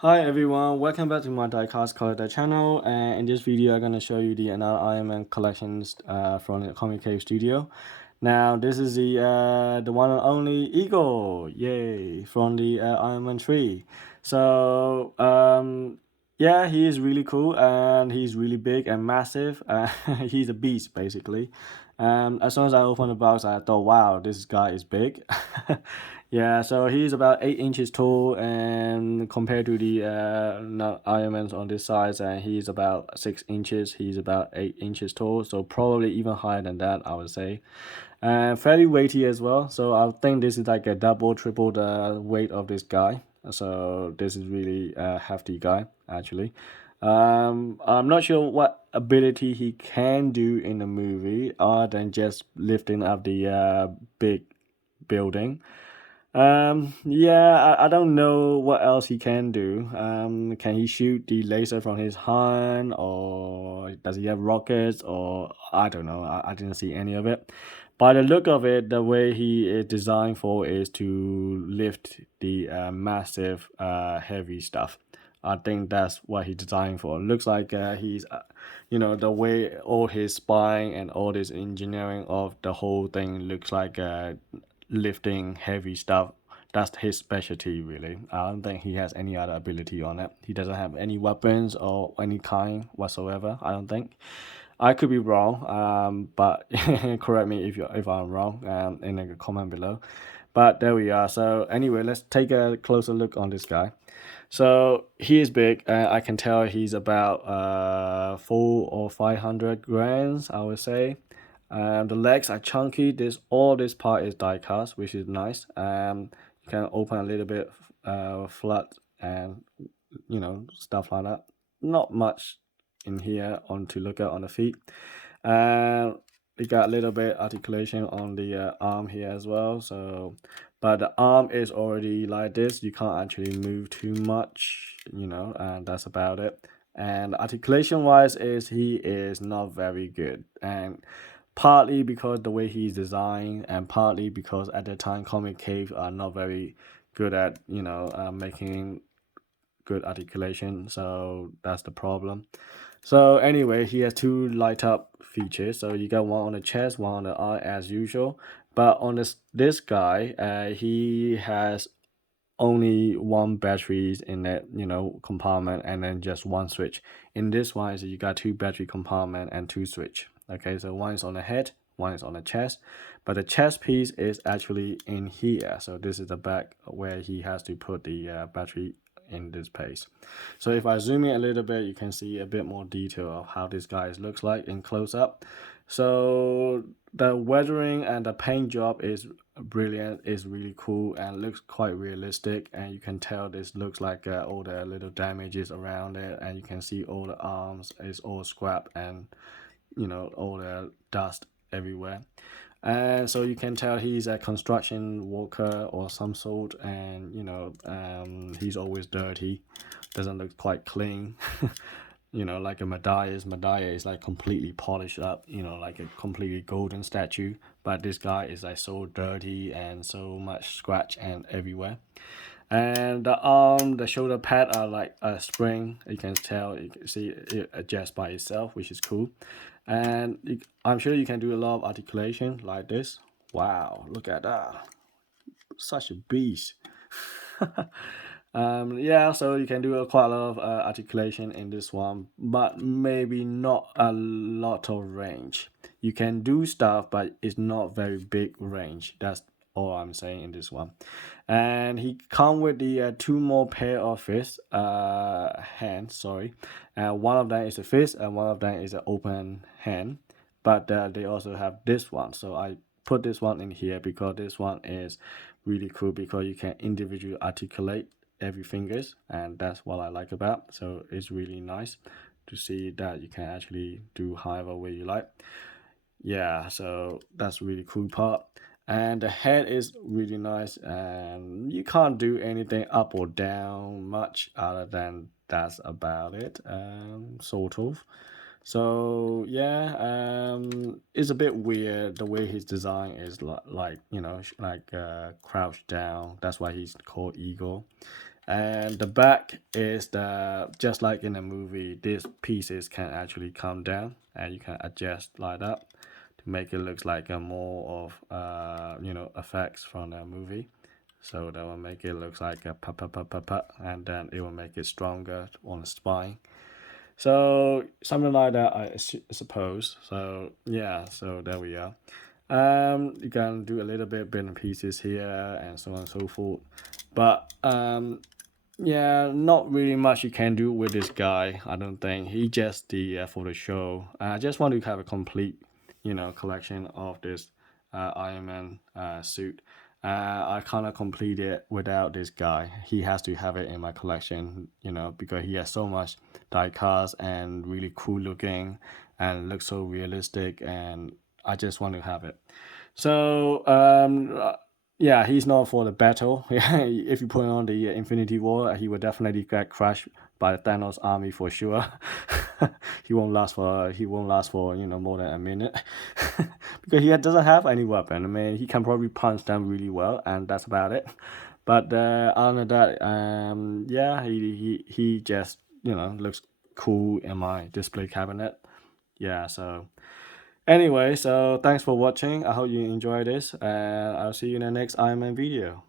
Hi everyone, welcome back to my Diecast collector channel, and in this video I'm going to show you the another Iron Man collections from the Comicave studio. Now this is the one and only Igor, yay, from the Iron Man 3. So yeah, he is really cool and he's really big and massive. He's a beast basically. As soon as I opened the box, I thought, wow, this guy is big. Yeah, so he's about 8 inches tall, and compared to the Iron Man's on this size, and he's about 6 inches. He's about 8 inches tall, so probably even higher than that, I would say. And fairly weighty as well. So I think this is like a double, triple the weight of this guy. So this is really a hefty guy actually. I'm not sure what ability he can do in the movie other than just lifting up the big building. Yeah, I don't know what else he can do. Can he shoot the laser from his hand, or does he have rockets, or I don't know. I didn't see any of it. By the look of it, the way he is designed for is to lift the massive, heavy stuff. I think that's what he designed for. Looks like the way all his spine and all this engineering of the whole thing looks like lifting heavy stuff. That's his specialty, really. I don't think he has any other ability on it. He doesn't have any weapons or any kind whatsoever, I don't think. I could be wrong, but correct me if I'm wrong in the comment below. But there we are. So anyway, let's take a closer look on this guy. So he is big. I can tell he's about 400 or 500 grams, I would say. The legs are chunky. All this part is die cast, which is nice. You can open a little bit flat and stuff like that. Not much in here on to look at on the feet. We got a little bit articulation on the arm here as well. So, but the arm is already like this. You can't actually move too much, and that's about it. And articulation wise, he is not very good, and partly because the way he's designed, and partly because at the time Comicave are not very good at making good articulation, so that's the problem. So anyway, he has two light up features. So you got one on the chest, one on the eye as usual. But on this guy, he has only one batteries in that compartment, and then just one switch. In this one, is you got two battery compartment and two switch. Okay, so one is on the head, one is on the chest, but the chest piece is actually in here. So this is the back where he has to put the battery in this place. So if I zoom in a little bit, you can see a bit more detail of how this guy looks like in close up. So the weathering and the paint job is brilliant, is really cool and looks quite realistic, and you can tell this looks like all the little damages around it, and you can see all the arms is all scrap, and all the dust everywhere. And so you can tell he's a construction worker or some sort, and he's always dirty, doesn't look quite clean. Like a Medea is like completely polished up, like a completely golden statue. But this guy is like so dirty and so much scratch and everywhere. And the arm, the shoulder pad are like a spring. You can tell, you can see it adjusts by itself, which is cool. And I'm sure you can do a lot of articulation like this. Wow, look at that. Such a beast. Yeah, so you can do quite a lot of articulation in this one, but maybe not a lot of range. You can do stuff, but it's not very big range. That's all I'm saying in this one. And he come with the two more pair of hands, sorry. One of them is a fist and one of them is an open hand, but they also have this one. So I put this one in here because this one is really cool, because you can individually articulate every fingers, and that's what I like about. So it's really nice to see that you can actually do however way you like. Yeah, so that's really cool part. And the head is really nice, and you can't do anything up or down much other than that's about it, sort of. So yeah, it's a bit weird the way his design is like crouched down. That's why he's called Igor. And the back is just like in the movie, these pieces can actually come down and you can adjust like that to make it look like a more of effects from the movie. So that will make it look like a pa, and then it will make it stronger on the spine. So something like that, I suppose. So yeah, so there we are. You can do a little bit bit and pieces here and so on and so forth. But yeah, not really much you can do with this guy. I don't think he just the for the show. I just want to have a complete, collection of this Iron Man suit. I cannot complete it without this guy. He has to have it in my collection, because he has so much die cast and really cool looking and looks so realistic, and I just want to have it. So yeah, he's not for the battle. If you put on the Infinity War, he will definitely get crushed by the Thanos army for sure. He won't last for more than a minute because he doesn't have any weapon. I mean, he can probably punch them really well, and that's about it. But other than that, yeah, he just looks cool in my display cabinet. Yeah, so anyway, so thanks for watching. I hope you enjoyed this, and I'll see you in the next Iron Man video.